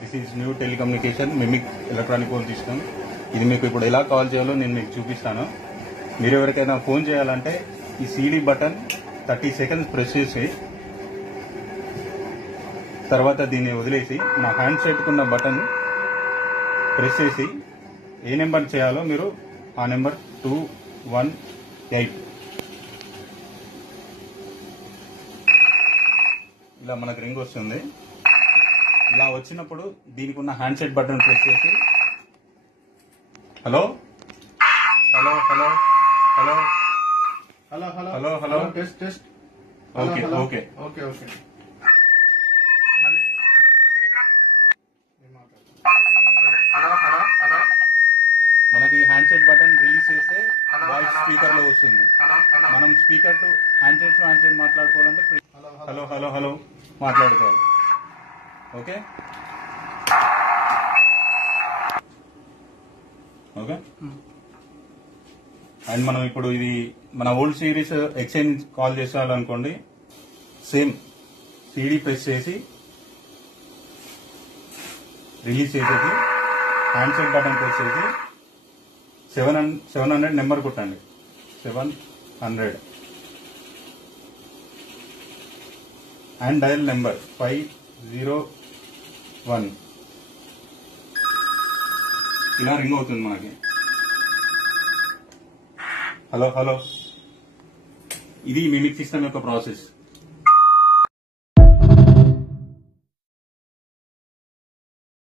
This is new telecommunication mimic electronic phone system. ఇది మీకు ఇప్పుడు ఎలా కాల్ చేయాలో నేను మీకు చూపిస్తాను. మీరు ఎవరికైనా ఫోన్ చేయాలంటే ఈ CD బటన్ 30 సెకండ్స్ ప్రెస్ చేసి తర్వాత దీన్ని వదిలేసి మా హ్యాండ్ సెట్కున్న బటన్ ప్రెస్ చేసి ఏ నెంబర్ చేయాలో మీరు ఆ నెంబర్ 218 ఇలా మనకు రింగ్ వస్తుంది. ఇలా వచ్చినప్పుడు దీనికి ఉన్న హ్యాండ్సెట్ బటన్ ప్రెస్ చేసి hello hello hello hello hello hello hello hello test test okay okay okay okay hello hello hello మనకి హ్యాండ్సెట్ బటన్ రిలీజ్ చేస్తే వాయిస్ స్పీకర్ లో వస్తుంది. మనం స్పీకర్ టు హ్యాండ్సెట్ మాట్లాడుకోవాలంటే హలో హలో హలో మాట్లాడుకోవాలి. Okay okay. And మనం ఇప్పుడు ఇది మన ఓల్డ్ సిరీస్ ఎక్స్చేంజ్ కాల్ చేసాలనుకోండి, సేమ్ CD ప్రెస్ చేసి రిలీజ్ చేసేసి హ్యాండ్సెట్ బటన్ ప్రెస్ చేసి 700 నెంబర్ కొట్టండి. 700 అండ్ డయల్ నెంబర్ 501 ఇలా రింగ్ అవుతుంది మనకి. Hello hello. ఇది మిమిక్ సిస్టమ్ యొక్క ప్రాసెస్.